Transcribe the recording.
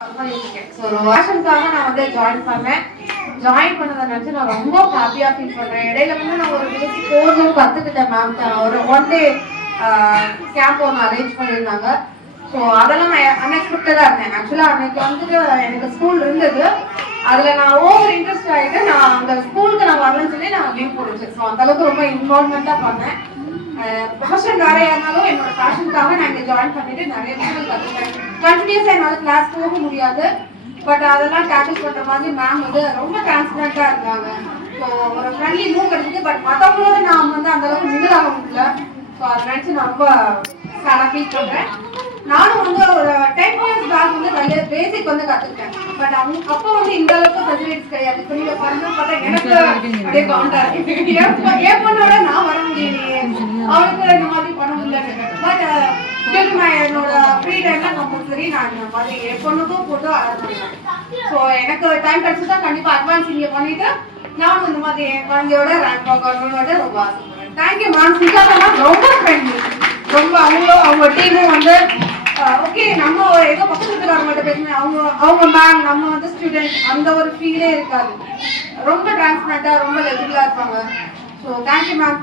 Join பண்ணதை நினைச்சு நான் ரொம்ப ஹாப்பியா ஃபீல் பண்றேன். இடையில நான் ஒரு பேசிக் கோர்ஸும் கத்துக்கிட்டேன் மேம். ஒரு ஒன் டே கேம்ப் ஒன்று அரேஞ்ச் பண்ணியிருந்தாங்க. ஸோ அதெல்லாம் நான் அன்எக்ஸ்பெக்டடா இருந்தேன். ஆக்சுவலா அன்னைக்கு வந்துட்டு எனக்கு ஸ்கூல் இருந்தது. அதுல நான் ஓவர் இன்ட்ரெஸ்ட் ஆகிட்டு நான் அந்த ஸ்கூலுக்கு நான் வரலன்னு சொல்லி நான் லீவ் போட்டுச்சேன். ஸோ அந்த அளவுக்கு ரொம்ப இன்வால்மெண்டா பண்ணேன். ப்ரொஃபஷன் வேறையா இருந்தாலும் என்னோட பேஷனுக்காக நான் இங்கே ஜாயின் பண்ணிட்டு நிறைய விஷயங்கள் கற்றுக்கிறேன். கண்டினியூஸாக என்னால் கிளாஸ் போக முடியாது. பட் அதெல்லாம் டேக்கிள் பண்ணுற மாதிரி மேம் ரொம்ப டிரான்ஸ்பரண்டாக இருக்காங்க. ஸோ ஒரு ஃப்ரெண்ட்லி மூவ் கிடைக்குது. பட் மற்றவங்களோட நான் அந்த அளவுக்கு மிங்கிள் ஆக முடியல. ஸோ அதை நினச்சி நான் ரொம்ப சேடாக ஃபீல் பண்ணுறேன். நானும் ஒரு 10 years பேக் நிறைய பேசிக் கற்றுக்கிட்டேன். பட் அப்போ இந்த அளவுக்கு ஃபெசிலிட்டிஸ் கிடையாது. இப்போ நீங்கள் பார்த்தா எனக்கு அப்படியே கவுண்டா இருக்கு. என் பொண்ணோட நான் வர முடியலையே, அவளுக்கு இந்த மாதிரி பண்ண முடியல. பட் என்னோட ஃப்ரீ டைம்ல கம்பல்சரி நான் இந்த மாதிரி என் பொண்ணுக்கும் போட்டு அலர்ட் பண்ணுவேன். ஸோ எனக்கு டைம் கிடைச்சா கண்டிப்பாக அட்வான்ஸ் இங்கே பண்ணிட்டு நானும் இந்த மாதிரி என் குழந்தையோட ரேங்க் வாங்கணும்னு ரொம்ப ஆசைப்படுறேன். Thank you ma'am. சுஜாதா மேம் ரொம்ப ஃப்ரெண்ட்லி. ரொம்ப அவங்க டீமும் ஓகே நம்ம ஏதோ பக்கத்து வீட்டுக்காரங்கள்ட்ட பேசணும், அவங்க மேம் நம்ம ஸ்டூடெண்ட் அந்த ஒரு ஃபீலே இருக்காது. ரொம்ப டிரான்ஸ்பரண்டா ரொம்ப லெஜிபிளா இருப்பாங்க. So thank you ma'am.